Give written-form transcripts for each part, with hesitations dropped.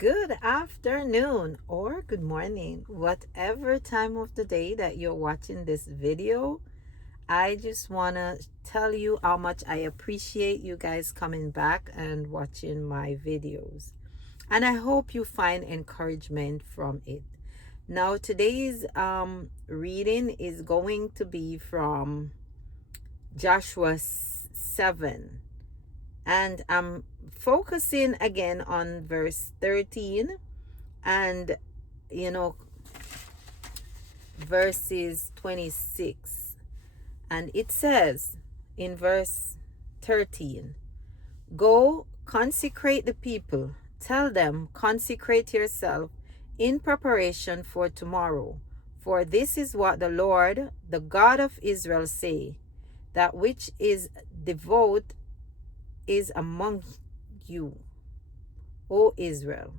Good afternoon or good morning, whatever time of the day that you're watching this video. I just want to tell you how much I appreciate you guys coming back and watching my videos. And I hope you find encouragement from it. Now, today's reading is going to be from Joshua 7. And I'm focusing again on verse 13 and verses 26. And it says in verse 13, "Go consecrate the people. Tell them, consecrate yourself in preparation for tomorrow. For this is what the Lord, the God of Israel, say, that which is devout is among you, O Israel.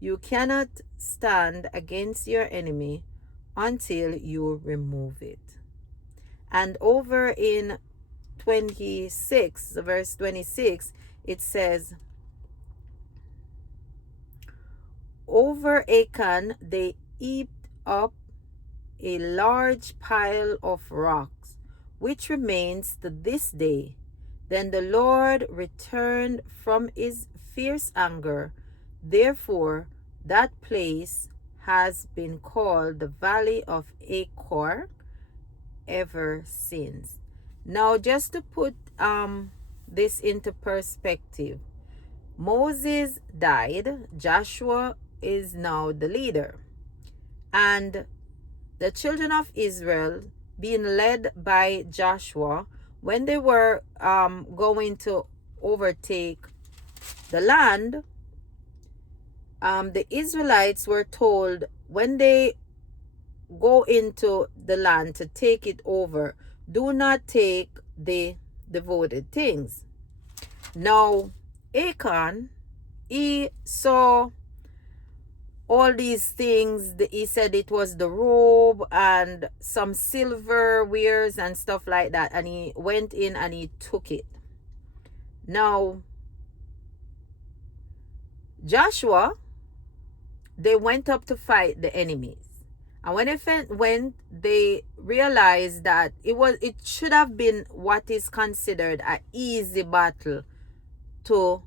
You cannot stand against your enemy until you remove it." And over in 26, verse 26, it says, "Over Achan they heaped up a large pile of rocks, which remains to this day. Then the Lord returned from his fierce anger. Therefore, that place has been called the Valley of Achor ever since." Now, just to put this into perspective, Moses died. Joshua is now the leader. And the children of Israel, being led by Joshua, when they were going to overtake the land, the Israelites were told when they go into the land to take it over, do not take the devoted things. Now, Achan, he saw all these things. He said it was the robe and some silver wares and stuff like that, and he went in and he took it. Now, Joshua, they went up to fight the enemies, and when they went, they realized that it should have been what is considered an easy battle to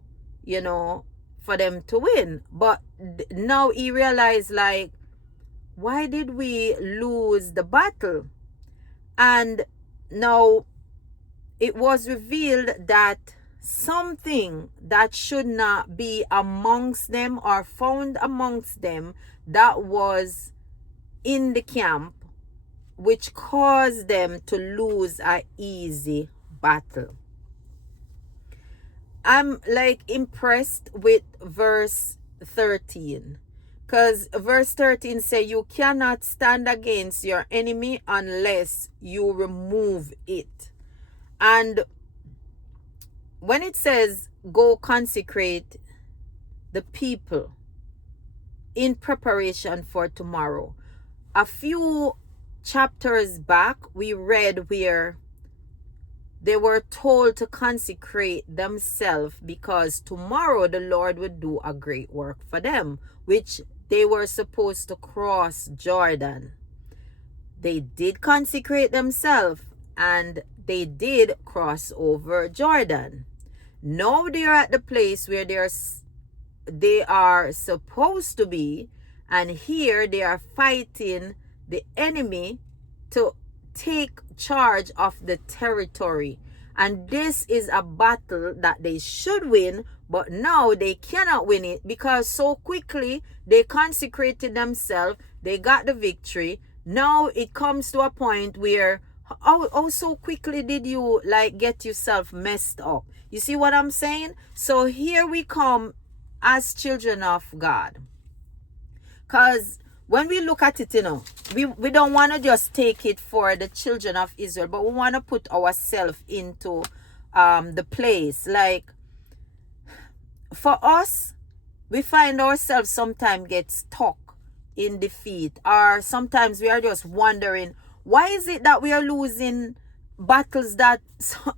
for them to win. But now he realized, like, why did we lose the battle? And now it was revealed that something that should not be amongst them or found amongst them that was in the camp, which caused them to lose an easy battle. I'm like impressed with verse 13, because verse 13 says you cannot stand against your enemy unless you remove it. And when it says go consecrate the people in preparation for tomorrow, a few chapters back we read where they were told to consecrate themselves because tomorrow the Lord would do a great work for them, which they were supposed to cross Jordan. They did consecrate themselves and they did cross over Jordan. Now they're at the place where they are supposed to be, and here they are fighting the enemy to take charge of the territory. And this is a battle that they should win, but now they cannot win it because so quickly they consecrated themselves, they got the victory. Now it comes to a point where how so quickly did you get yourself messed up? You see what I'm saying? So here we come as children of God, because when we look at it, we don't want to just take it for the children of Israel, but we want to put ourselves into the place. Like, for us, we find ourselves sometimes get stuck in defeat, or sometimes we are just wondering, why is it that we are losing battles that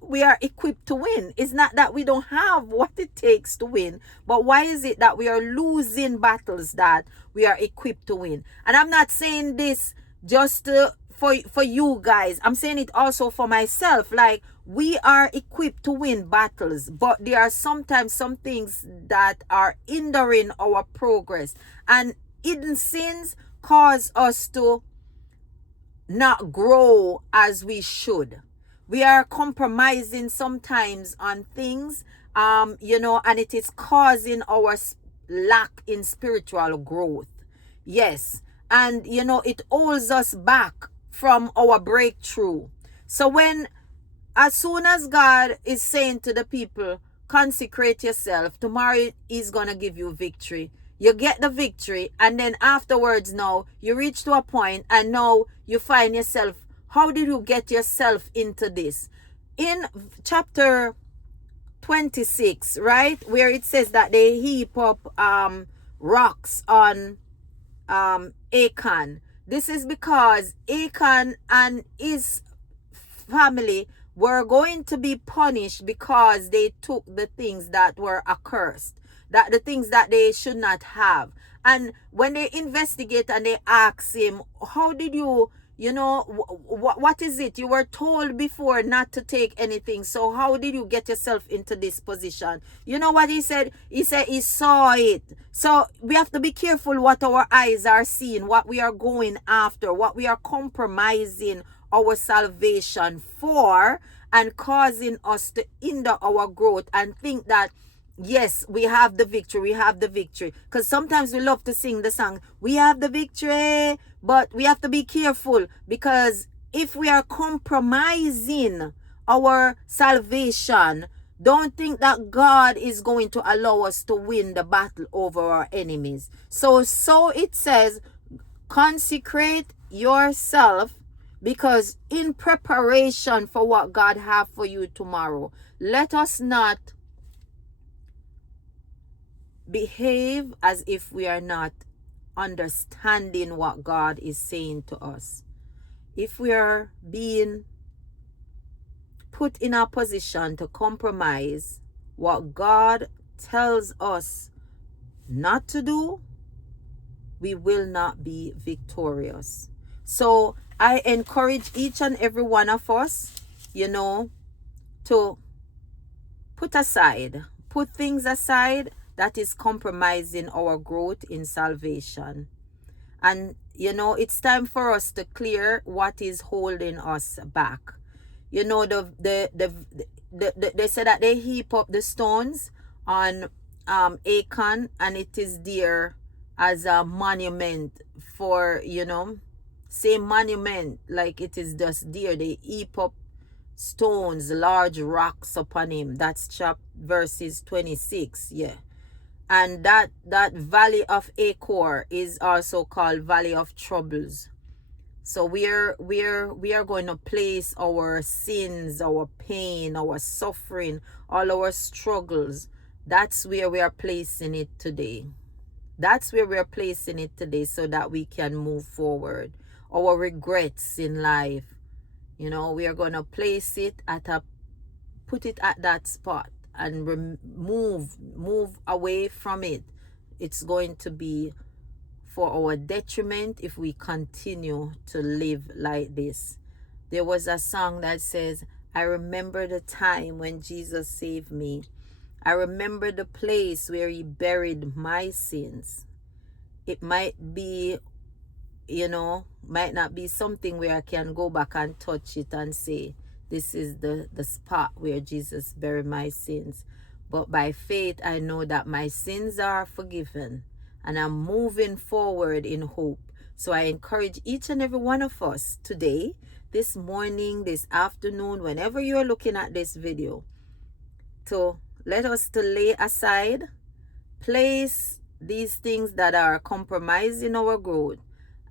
we are equipped to win. It's not that we don't have what it takes to win, but why is it that we are losing battles that we are equipped to win? And I'm not saying this just for you guys. I'm saying it also for myself. Like, we are equipped to win battles, but there are sometimes some things that are hindering our progress, and hidden sins cause us to not grow as we should. We are compromising sometimes on things, and it is causing our lack in spiritual growth. Yes. And, it holds us back from our breakthrough. So as soon as God is saying to the people, consecrate yourself, tomorrow He's going to give you victory. You get the victory, and then afterwards now, you reach to a point, and now you find yourself, how did you get yourself into this? In chapter 26, right, where it says that they heap up rocks on Achan. This is because Achan and his family were going to be punished because they took the things that were accursed, that the things that they should not have. And when they investigate and they ask him, how did you, what is it? You were told before not to take anything. So how did you get yourself into this position? You know what he said? He said he saw it. So we have to be careful what our eyes are seeing, what we are going after, what we are compromising our salvation for, and causing us to hinder our growth and think that, yes, we have the victory. Because sometimes we love to sing the song, we have the victory, but we have to be careful, because if we are compromising our salvation, don't think that God is going to allow us to win the battle over our enemies. So it says, consecrate yourself, because in preparation for what God have for you tomorrow, let us not behave as if we are not understanding what God is saying to us. If we are being put in a position to compromise what God tells us not to do, we will not be victorious. So I encourage each and every one of us, to put things aside that is compromising our growth in salvation. And, it's time for us to clear what is holding us back. They say that they heap up the stones on Achan, and it is there as a monument for, same monument, like it is just there. They heap up stones, large rocks upon him. That's verses 26. Yeah. And that Valley of Achor is also called Valley of Troubles. So we are going to place our sins, our pain, our suffering, all our struggles. That's where we are placing it today. So that we can move forward. Our regrets in life, we are going to place it put it at that spot and move away from it. It's going to be for our detriment if we continue to live like this. There was a song that says, I remember the time when Jesus saved me. I remember the place where He buried my sins. It might be, might not be something where I can go back and touch it and say, this is the spot where Jesus buried my sins. But by faith, I know that my sins are forgiven, and I'm moving forward in hope. So I encourage each and every one of us today, this morning, this afternoon, whenever you're looking at this video, to let us to lay aside, place these things that are compromising our growth,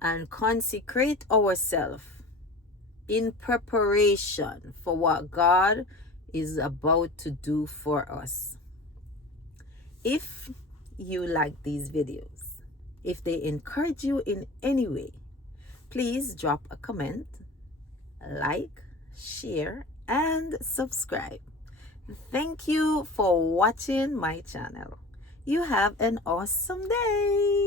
and consecrate ourselves in preparation for what God is about to do for us. If you like these videos, if they encourage you in any way, please drop a comment, like, share, and subscribe. Thank you for watching my channel. You have an awesome day.